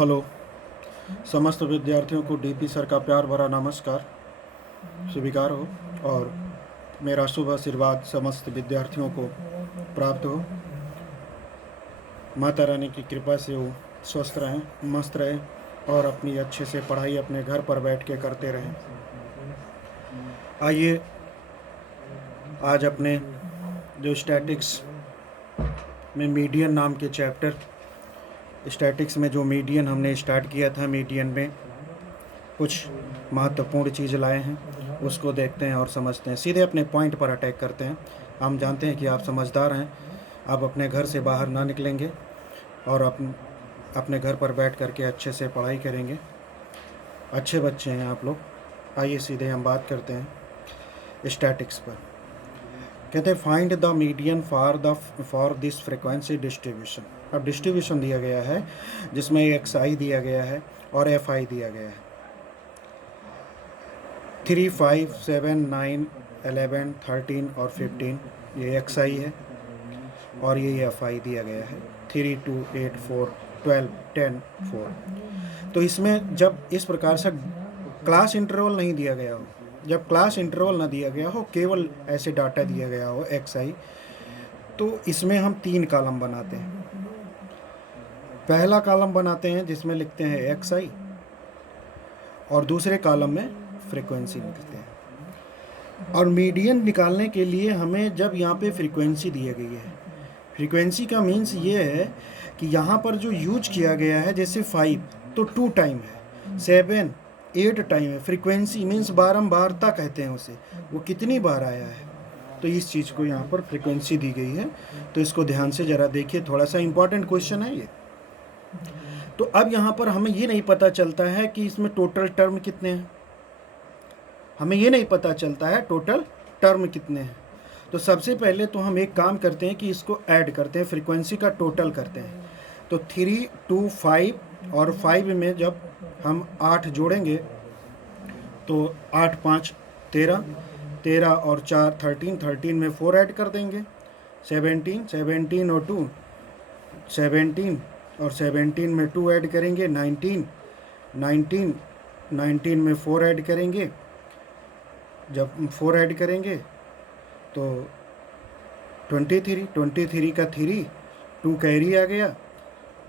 Hello समस्त विद्यार्थियों को डीपी सर का प्यार भरा नमस्कार स्वीकार हो और मेरा शुभ आशीर्वाद समस्त विद्यार्थियों को प्राप्त हो। माता रानी की कृपा से वो स्वस्थ रहें, मस्त रहें और अपनी अच्छे से पढ़ाई अपने घर पर बैठ के करते रहें। आइए आज अपने जो स्टैटिक्स में मीडियन नाम के चैप्टर, स्टैटिक्स में जो मीडियन हमने स्टार्ट किया था, मीडियन में कुछ महत्वपूर्ण चीज़ लाए हैं, उसको देखते हैं और समझते हैं। सीधे अपने पॉइंट पर अटैक करते हैं। हम जानते हैं कि आप समझदार हैं, आप अपने घर से बाहर ना निकलेंगे और अपने घर पर बैठ करके अच्छे से पढ़ाई करेंगे। अच्छे बच्चे हैं आप लोग। आइए सीधे हम बात करते हैं स्टैटिक्स पर। कहते हैं find the median for this frequency distribution. अब डिस्ट्रीब्यूशन दिया गया है जिसमें एक्स आई दिया गया है और एफ आई दिया गया है। 3, 5, 7, 9, 11, 13 और 15 ये एक्स आई है और ये एफ आई दिया गया है। 3, 2, 8, 4, 12, 10, 4। तो इसमें जब इस प्रकार से क्लास इंटरवल नहीं दिया गया हो, जब क्लास इंटरवल ना दिया गया हो, केवल ऐसे डाटा दिया गया हो एक्स आई, तो इसमें हम 3 कॉलम बनाते हैं। पहला कॉलम बनाते हैं जिसमें लिखते हैं एक्स आई और दूसरे कॉलम में फ्रीक्वेंसी लिखते हैं। और मीडियन निकालने के लिए हमें जब यहाँ पे फ्रीक्वेंसी दी गई है, फ्रीक्वेंसी का मीन्स ये है कि यहाँ पर जो यूज किया गया है, जैसे 5 तो 2 टाइम है, 7, 8 टाइम है। फ्रीक्वेंसी मीन्स बारंबारता कहते हैं उसे, वो कितनी बार आया है, तो इस चीज़ को यहाँ पर फ्रीक्वेंसी दी गई है। तो इसको ध्यान से ज़रा देखिए, थोड़ा सा इम्पॉर्टेंट क्वेश्चन है ये। तो अब यहाँ पर हमें ये नहीं पता चलता है कि इसमें टोटल टर्म कितने हैं, हमें ये नहीं पता चलता है टोटल टर्म कितने हैं। तो सबसे पहले तो हम एक काम करते हैं कि इसको ऐड करते हैं, फ्रीक्वेंसी का टोटल करते हैं। तो 3, 2, 5 और 5 में जब हम 8 जोड़ेंगे तो 8, 5, 13, 13 और 4 13, 13 में 4 ऐड कर देंगे, 17, 17 और 2 17 और 17 में 2 ऐड करेंगे, 19, 19, 19 में 4 ऐड करेंगे। जब 4 ऐड करेंगे तो 23, 23 का 3, 2 कैरी आ गया,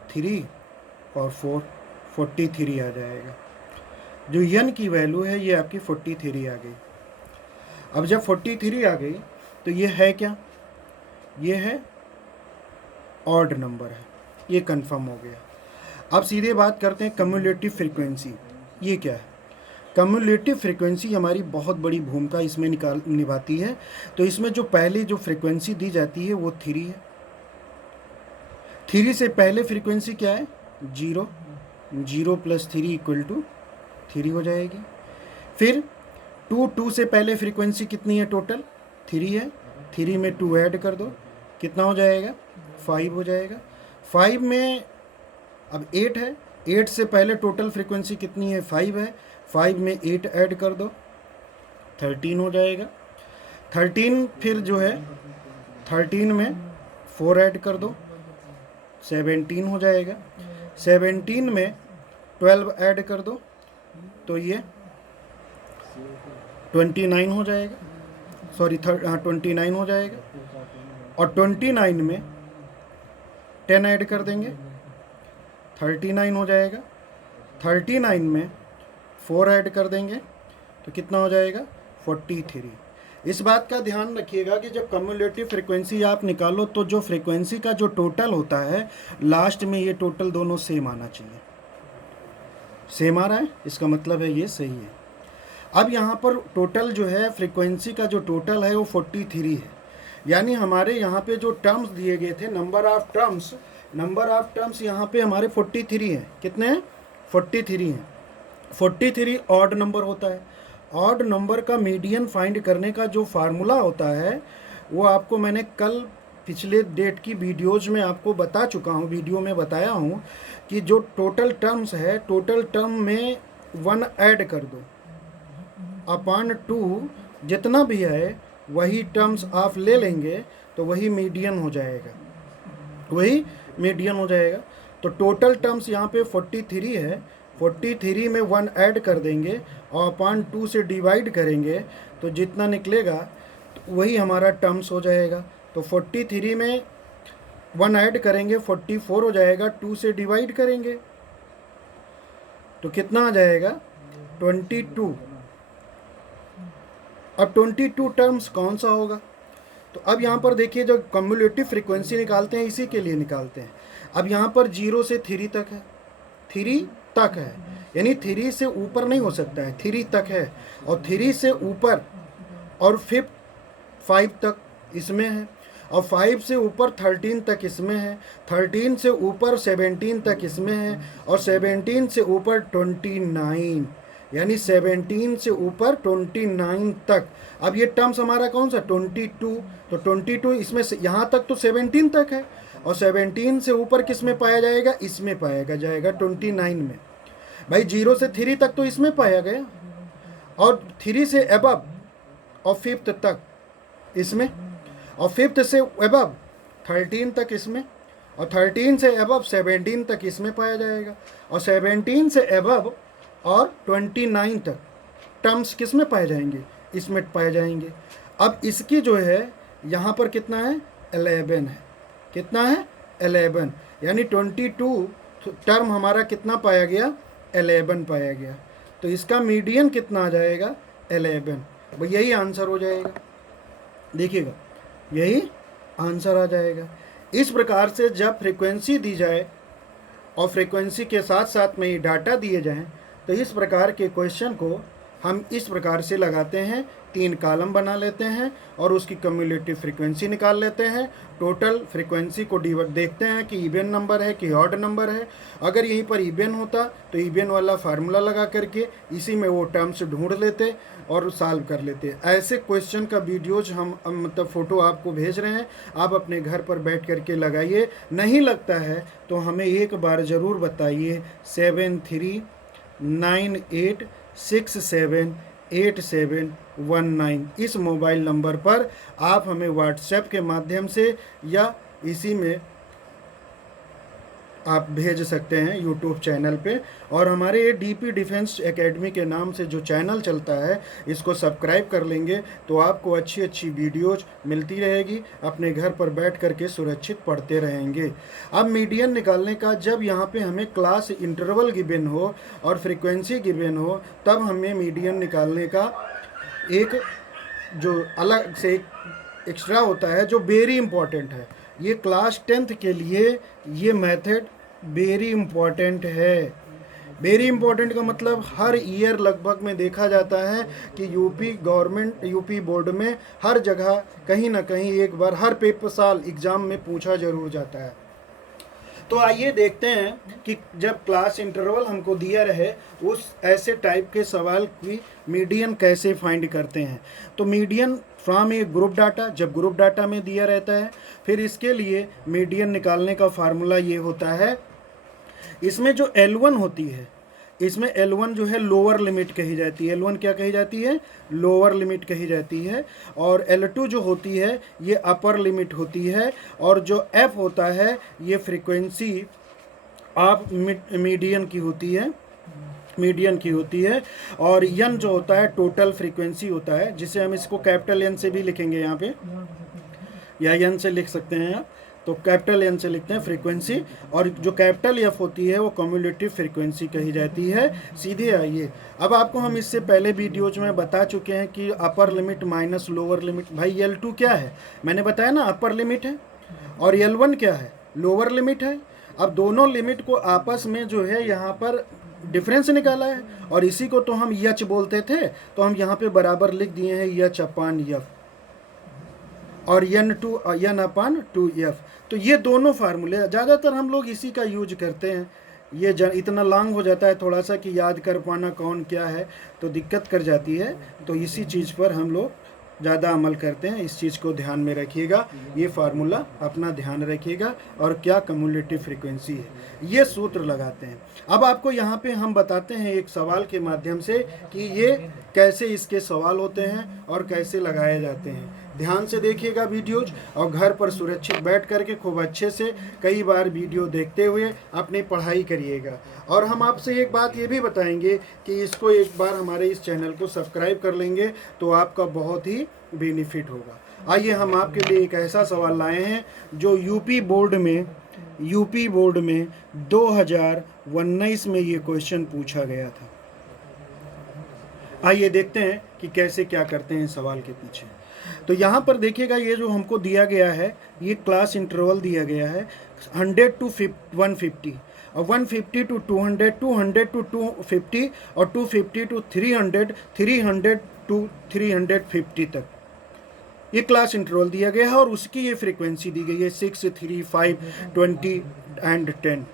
3 और 4 43 आ जाएगा। जो यन की वैल्यू है ये आपकी 43 आ गई। अब जब 43 आ गई तो ये है क्या, ये है ऑड नंबर है, ये कंफर्म हो गया। अब सीधे बात करते हैं कम्युलेटिव फ्रीक्वेंसी। ये क्या है? कम्युलेटिव फ्रीक्वेंसी हमारी बहुत बड़ी भूमिका इसमें निभाती है। तो इसमें जो पहले जो फ्रीक्वेंसी दी जाती है वो 3 है। 3 से पहले फ्रीक्वेंसी क्या है? 0, 0 + 3 = 3 हो जाएगी। फिर 2 से पहले फ्रीक्वेंसी कितनी है? टोटल 3 है, 3 में 2 ऐड कर दो, कितना हो जाएगा? 5 हो जाएगा। 5 में अब 8 है, 8 से पहले टोटल फ्रीक्वेंसी कितनी है? 5 है, 5 में 8 ऐड कर दो, 13 हो जाएगा। 13 फिर जो है 13 में 4 ऐड कर दो, 17 हो जाएगा। 17 में 12 ऐड कर दो तो ये 29 हो जाएगा, सॉरी 29 हो जाएगा। और 29 में 10 ऐड कर देंगे, 39 हो जाएगा। 39 में 4 ऐड कर देंगे तो कितना हो जाएगा? 43। इस बात का ध्यान रखिएगा कि जब कम्युलेटिव फ्रीक्वेंसी आप निकालो तो जो फ्रीक्वेंसी का जो टोटल होता है लास्ट में ये टोटल दोनों सेम आना चाहिए। सेम आ रहा है, इसका मतलब है ये सही है। अब यहाँ पर टोटल जो है फ्रीक्वेंसी का जो टोटल है वो 43 है। यानी हमारे यहाँ पे जो टर्म्स दिए गए थे, नंबर ऑफ टर्म्स यहाँ पे हमारे 43 हैं। कितने हैं? 43 हैं। 43 ऑड नंबर होता है। ऑड नंबर का मीडियन फाइंड करने का जो फार्मूला होता है वो आपको मैंने कल पिछले डेट की वीडियोज़ में आपको बता चुका हूँ, वीडियो में बताया हूँ कि जो टोटल टर्म्स है, टोटल टर्म में 1 ऐड कर दो, अपॉन 2 जितना भी है वही टर्म्स आप ले लेंगे तो वही मीडियन हो जाएगा, वही मीडियन हो जाएगा। तो टोटल टर्म्स यहाँ पे 43 है, 43 में 1 ऐड कर देंगे और अपॉन 2 से डिवाइड करेंगे तो जितना निकलेगा तो वही हमारा टर्म्स हो जाएगा। तो 43 में 1 ऐड करेंगे 44 हो जाएगा, 2 से डिवाइड करेंगे तो कितना आ जाएगा 22। अब 22 टर्म्स कौन सा होगा? तो अब यहाँ पर देखिए जो कम्युलेटिव फ्रीक्वेंसी निकालते हैं इसी के लिए निकालते हैं। अब यहाँ पर 0 से 3 तक है, 3 तक है, यानी 3 से ऊपर नहीं हो सकता है, 3 तक है, और 3 से ऊपर और 5 तक इसमें है, और 5 से ऊपर 13 तक इसमें है, 13 से ऊपर 17 तक इसमें है, और 17 से ऊपर 29, यानी 17 से ऊपर 29 तक। अब ये टर्म्स हमारा कौन सा 22, तो 22 इसमें से यहाँ तक तो 17 तक है, और 17 से ऊपर किस में पाया जाएगा? इसमें पाया जाएगा 29 में। भाई 0 से 3 तक तो इसमें पाया गया, और 3 से अबव और 5th तक इसमें, और 5th से अबव 13 तक इसमें, और 13 से अबव 17 तक इसमें पाया जाएगा, और 17 से अबव और 29 तक टर्म्स किस में पाए जाएंगे? इसमें पाए जाएंगे। अब इसकी जो है यहाँ पर कितना है? 11 है। कितना है? 11, यानी 22 टर्म हमारा कितना पाया गया? 11 पाया गया। तो इसका मीडियन कितना आ जाएगा? 11। भाई यही आंसर हो जाएगा, देखिएगा यही आंसर आ जाएगा। इस प्रकार से जब फ्रीक्वेंसी दी जाए और फ्रीक्वेंसी के साथ साथ में ये डाटा दिए जाएं तो इस प्रकार के क्वेश्चन को हम इस प्रकार से लगाते हैं, 3 कॉलम बना लेते हैं और उसकी कम्युलेटिव फ्रीक्वेंसी निकाल लेते हैं। टोटल फ्रीक्वेंसी को देखते हैं कि इवन नंबर है कि ऑड नंबर है। अगर यहीं पर इवन होता तो इवन वाला फार्मूला लगा करके इसी में वो टर्म्स ढूंढ लेते और सॉल्व कर लेते। ऐसे क्वेश्चन का वीडियोज हम मतलब फ़ोटो आपको भेज रहे हैं, आप अपने घर पर बैठ करके लगाइए। नहीं लगता है तो हमें एक बार ज़रूर बताइए। 7398678719 इस मोबाइल नंबर पर आप हमें व्हाट्सएप के माध्यम से या इसी में आप भेज सकते हैं यूट्यूब चैनल पे। और हमारे ये डीपी डिफेंस एकेडमी के नाम से जो चैनल चलता है इसको सब्सक्राइब कर लेंगे तो आपको अच्छी अच्छी वीडियोज मिलती रहेगी, अपने घर पर बैठ करके सुरक्षित पढ़ते रहेंगे। अब मीडियन निकालने का, जब यहाँ पे हमें क्लास इंटरवल गिवन हो और फ्रीक्वेंसी गिवन हो तब हमें मीडियन निकालने का एक जो अलग से एक एक्स्ट्रा होता है जो वेरी इंपॉर्टेंट है। ये क्लास 10th के लिए ये मेथड वेरी इंपॉर्टेंट है। वेरी इंपॉर्टेंट का मतलब हर ईयर लगभग में देखा जाता है कि यूपी बोर्ड में हर जगह कहीं ना कहीं एक बार हर पेपर साल एग्ज़ाम में पूछा जरूर जाता है। तो आइए देखते हैं कि जब क्लास इंटरवल हमको दिया रहे उस ऐसे टाइप के सवाल की मीडियन कैसे फाइंड करते हैं। तो median from A group data, जब ग्रुप डाटा में दिया रहता है, फिर इसके लिए मीडियन निकालने का फार्मूला ये होता है। इसमें जो L1 होती है, इसमें L1 जो है लोअर लिमिट कही जाती है। L1 क्या कही जाती है? लोअर लिमिट कही जाती है। और L2 जो होती है ये अपर लिमिट होती है। और जो F होता है ये फ्रीक्वेंसी ऑफ मीडियन की होती है, मीडियन की होती है। और N जो होता है टोटल फ्रीक्वेंसी होता है, जिसे हम इसको कैपिटल N से भी लिखेंगे यहाँ पे, या N से लिख सकते हैं आप, तो कैपिटल N से लिखते हैं फ्रीक्वेंसी। और जो कैपिटल F होती है वो कम्युलेटिव फ्रीक्वेंसी कही जाती है। सीधे आइए, अब आपको हम इससे पहले वीडियोज में बता चुके हैं कि upper limit minus lower limit. भाई L2 क्या है? मैंने बताया ना अपर लिमिट है, और L1 क्या है? लोअर लिमिट है। अब दोनों लिमिट को आपस में जो है यहाँ पर डिफरेंस निकाला है, और इसी को तो हम यच बोलते थे, तो हम यहाँ पे बराबर लिख दिए हैं यच अपान यफ, और N अपान 2F। तो ये दोनों फार्मूले ज़्यादातर हम लोग इसी का यूज करते हैं। ये इतना लॉन्ग हो जाता है थोड़ा सा कि याद कर पाना कौन क्या है तो दिक्कत कर जाती है, तो इसी चीज़ पर हम लोग ज़्यादा अमल करते हैं। इस चीज़ को ध्यान में रखिएगा, ये फार्मूला अपना ध्यान रखिएगा। और क्या कम्युलेटिव फ्रीक्वेंसी है ये सूत्र लगाते हैं। अब आपको यहाँ पे हम बताते हैं एक सवाल के माध्यम से कि ये कैसे इसके सवाल होते हैं और कैसे लगाए जाते हैं। ध्यान से देखिएगा वीडियोज, और घर पर सुरक्षित बैठ करके खूब अच्छे से कई बार वीडियो देखते हुए अपनी पढ़ाई करिएगा। और हम आपसे एक बात ये भी बताएंगे कि इसको एक बार हमारे इस चैनल को सब्सक्राइब कर लेंगे तो आपका बहुत ही बेनिफिट होगा। आइए हम आपके लिए एक ऐसा सवाल लाए हैं जो यूपी बोर्ड में 2019 में ये क्वेश्चन पूछा गया था। आइए देखते हैं कि कैसे क्या करते हैं सवाल के पीछे। तो यहाँ पर देखिएगा, ये जो हमको दिया गया है, ये क्लास इंटरवल दिया गया है 100 to 150, और 150 to 200, 200 to 250, और 250 to 300, 300 to 350 तक ये क्लास इंटरवल दिया गया है, और उसकी ये फ्रीक्वेंसी दी गई है 6, 3, 5, 20 एंड 10।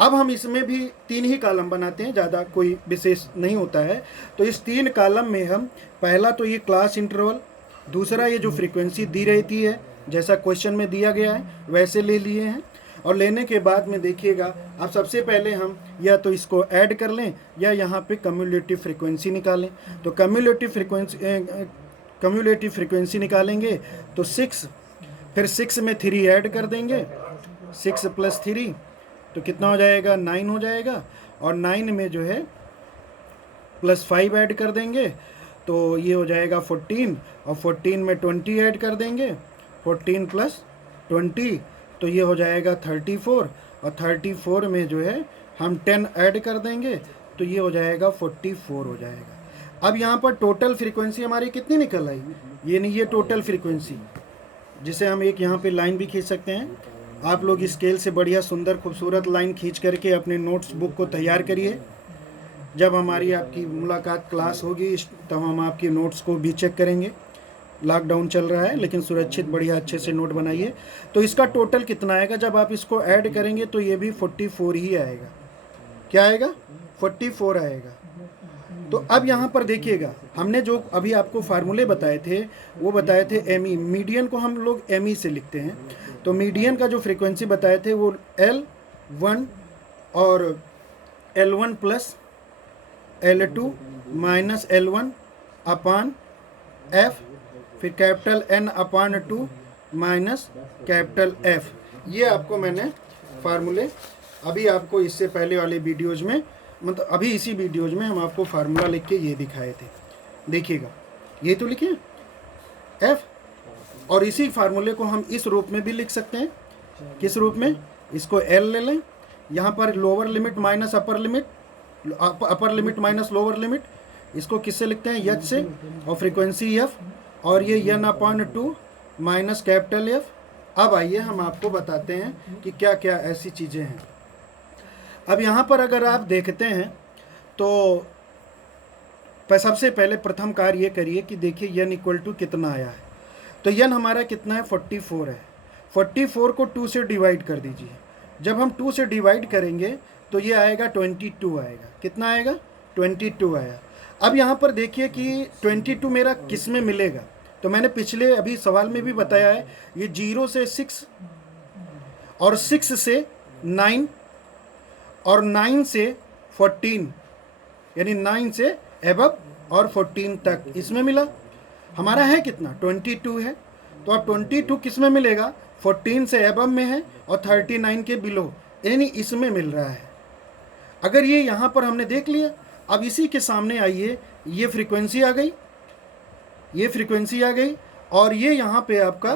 अब हम इसमें भी 3 ही कॉलम बनाते हैं, ज़्यादा कोई विशेष नहीं होता है। तो इस 3 कॉलम में हम पहला तो ये क्लास इंटरवल, दूसरा ये जो फ्रीक्वेंसी दी रहती है जैसा क्वेश्चन में दिया गया है वैसे ले लिए हैं। और लेने के बाद में देखिएगा, अब सबसे पहले हम या तो इसको ऐड कर लें या यहाँ पे कम्युलेटिव फ्रीक्वेंसी निकालें। तो कम्युलेटिव फ्रीक्वेंसी निकालेंगे तो 6, फिर 6 में 3 ऐड कर देंगे, 6 + 3 तो कितना हो जाएगा, 9 हो जाएगा। और 9 में जो है +5 ऐड कर देंगे तो ये हो जाएगा 14, और 14 में 20 ऐड कर देंगे, 14 + 20 तो ये हो जाएगा 34, और 34 में जो है हम 10 ऐड कर देंगे तो ये हो जाएगा 44 हो जाएगा। अब यहाँ पर टोटल फ्रीक्वेंसी हमारी कितनी निकल आई, ये नहीं, ये टोटल फ्रीक्वेंसी, जिसे हम एक यहाँ पे लाइन भी खींच सकते हैं। आप लोग स्केल से बढ़िया सुंदर खूबसूरत लाइन खींच करके अपने नोट्स बुक को तैयार करिए। जब हमारी आपकी मुलाकात क्लास होगी तब हम आपकी नोट्स को भी चेक करेंगे। लॉकडाउन चल रहा है लेकिन सुरक्षित बढ़िया अच्छे से नोट बनाइए। तो इसका टोटल कितना आएगा, जब आप इसको ऐड करेंगे तो ये भी 44 ही आएगा। क्या आएगा, 44 आएगा। तो अब यहाँ पर देखिएगा, हमने जो अभी आपको फार्मूले बताए थे वो बताए थे एमई, मीडियन को हम लोग एमई से लिखते हैं। तो मीडियन का जो फ्रीक्वेंसी बताए थे वो L1 और L1 + L2 - L1 अपान F, फिर capital N/2 minus capital F। ये आपको मैंने फार्मूले अभी आपको इससे पहले वाले वीडियोज में, मतलब अभी इसी वीडियोज में हम आपको फार्मूला लिख के ये दिखाए थे। देखिएगा, ये तो लिखे F, और इसी फार्मूले को हम इस रूप में भी लिख सकते हैं। किस रूप में, इसको L ले लें, यहाँ पर lower limit minus upper limit, upper limit minus lower limit, इसको किससे लिखते हैं, H से, और फ्रीक्वेंसी F, और ये N/2 माइनस कैपिटल F। अब आइए हम आपको बताते हैं कि क्या क्या ऐसी चीज़ें हैं। अब यहाँ पर अगर आप देखते हैं तो सबसे पहले प्रथम कार्य ये करिए कि देखिए n = कितना आया है। तो n हमारा कितना है, 44 है। 44 को 2 से डिवाइड कर दीजिए। जब हम 2 से डिवाइड करेंगे तो ये आएगा 22 आएगा। कितना आएगा, 22 आया। अब यहाँ पर देखिए कि 22 मेरा किस में मिलेगा। तो मैंने पिछले अभी सवाल में भी बताया है, ये 0 से 6 और 6 से 9 और 9 से 14, यानी 9 से एबव और 14 तक इसमें मिला। हमारा है कितना, 22 है। तो अब 22 किस में मिलेगा, 14 से एबव में है और 39 के बिलो, यानी इसमें मिल रहा है। अगर ये यहाँ पर हमने देख लिया, अब इसी के सामने आइए, ये फ्रीक्वेंसी आ गई, ये फ्रीक्वेंसी आ गई, और ये यहाँ पे आपका,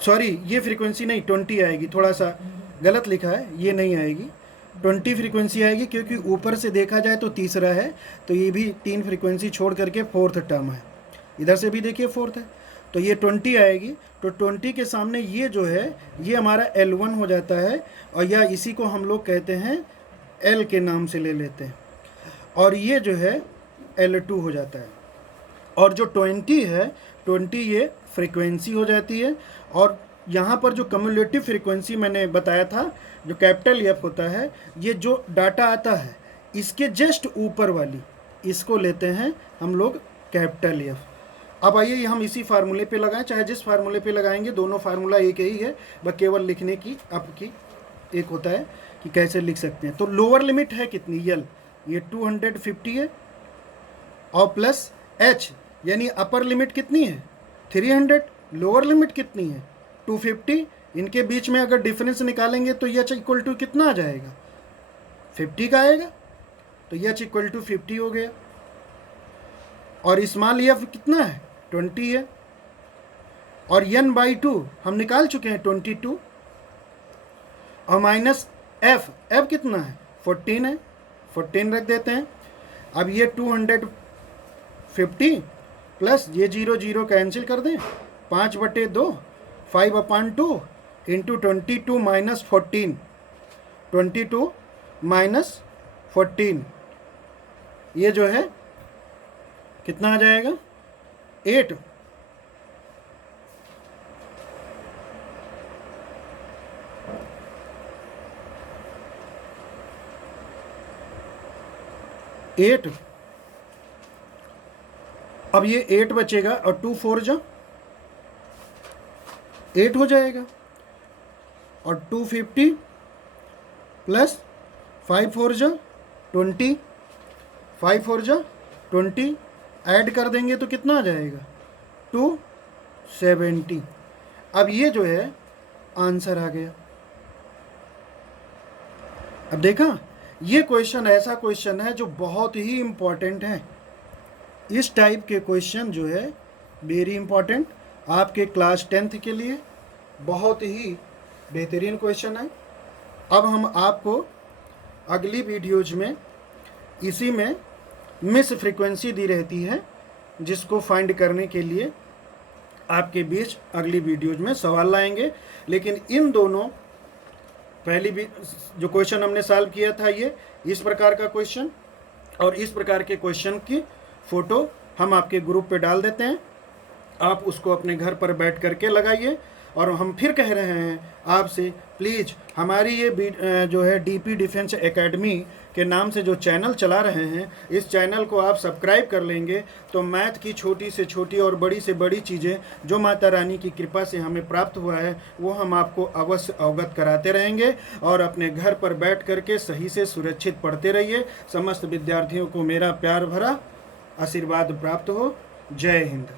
सॉरी ये फ्रीक्वेंसी नहीं, 20 आएगी, थोड़ा सा गलत लिखा है, ये नहीं आएगी, 20 फ्रीक्वेंसी आएगी, क्योंकि ऊपर से देखा जाए तो तीसरा है, तो ये भी 3 फ्रीक्वेंसी छोड़ करके 4th टर्म है। इधर से भी देखिए 4th है, तो ये 20 आएगी। तो 20 के सामने ये जो है ये हमारा L1 हो जाता है, और या इसी को हम लोग कहते हैं L के नाम से ले लेते हैं, और ये जो है L2 हो जाता है। और जो 20 है, 20 ये फ्रीक्वेंसी हो जाती है। और यहाँ पर जो कम्युलेटिव फ्रीक्वेंसी मैंने बताया था, जो कैपिटल F होता है, ये जो डाटा आता है इसके जस्ट ऊपर वाली, इसको लेते हैं हम लोग कैपिटल F। अब आइए हम इसी फार्मूले पे लगाएं, चाहे जिस फार्मूले पे लगाएंगे, दोनों फार्मूला एक ही है, बस केवल लिखने की आपकी एक होता है कि कैसे लिख सकते हैं। तो लोअर लिमिट है कितनी, L, ये 250 है, और प्लस H, यानी अपर लिमिट कितनी है 300, लोअर लिमिट कितनी है 250। इनके बीच में अगर डिफरेंस निकालेंगे तो एच इक्वल टू कितना आ जाएगा 50 का आएगा, तो एच इक्वल टू 50 हो गया। और स्मॉल एफ कितना है 20 है, और n बाई 2 हम निकाल चुके हैं 22, और माइनस एफ कितना है 14 है, 14 रख देते हैं। अब ये 250 प्लस ये 0 0 कैंसिल कर दें, 5/2 5/2 इंटू 22 माइनस 14, 22 माइनस 14, ये जो है कितना आ जाएगा 8। अब ये 8 बचेगा और 2 4 जा 8 हो जाएगा, और 250 प्लस 5 4 जा 20, 5 4 जा 20 ऐड कर देंगे तो कितना आ जाएगा 270। अब ये जो है आंसर आ गया। अब देखा, ये क्वेश्चन ऐसा क्वेश्चन है जो बहुत ही इम्पॉर्टेंट है। इस टाइप के क्वेश्चन जो है वेरी इम्पॉर्टेंट, आपके क्लास 10th के लिए बहुत ही बेहतरीन क्वेश्चन है। अब हम आपको अगली वीडियोज में इसी में मिस फ्रीक्वेंसी दी रहती है, जिसको फाइंड करने के लिए आपके बीच अगली वीडियोज में सवाल लाएंगे। लेकिन इन दोनों पहली भी जो क्वेश्चन हमने सॉल्व किया था, ये इस प्रकार का क्वेश्चन और इस प्रकार के क्वेश्चन की फ़ोटो हम आपके ग्रुप पे डाल देते हैं। आप उसको अपने घर पर बैठ करके लगाइए। और हम फिर कह रहे हैं आपसे, प्लीज़ हमारी ये जो है डीपी डिफेंस एकेडमी के नाम से जो चैनल चला रहे हैं, इस चैनल को आप सब्सक्राइब कर लेंगे तो मैथ की छोटी से छोटी और बड़ी से बड़ी चीज़ें जो माता रानी की कृपा से हमें प्राप्त हुआ है वो हम आपको अवश्य अवगत कराते रहेंगे। और अपने घर पर बैठ करके सही से सुरक्षित पढ़ते रहिए। समस्त विद्यार्थियों को मेरा प्यार भरा आशीर्वाद प्राप्त हो। जय हिंद।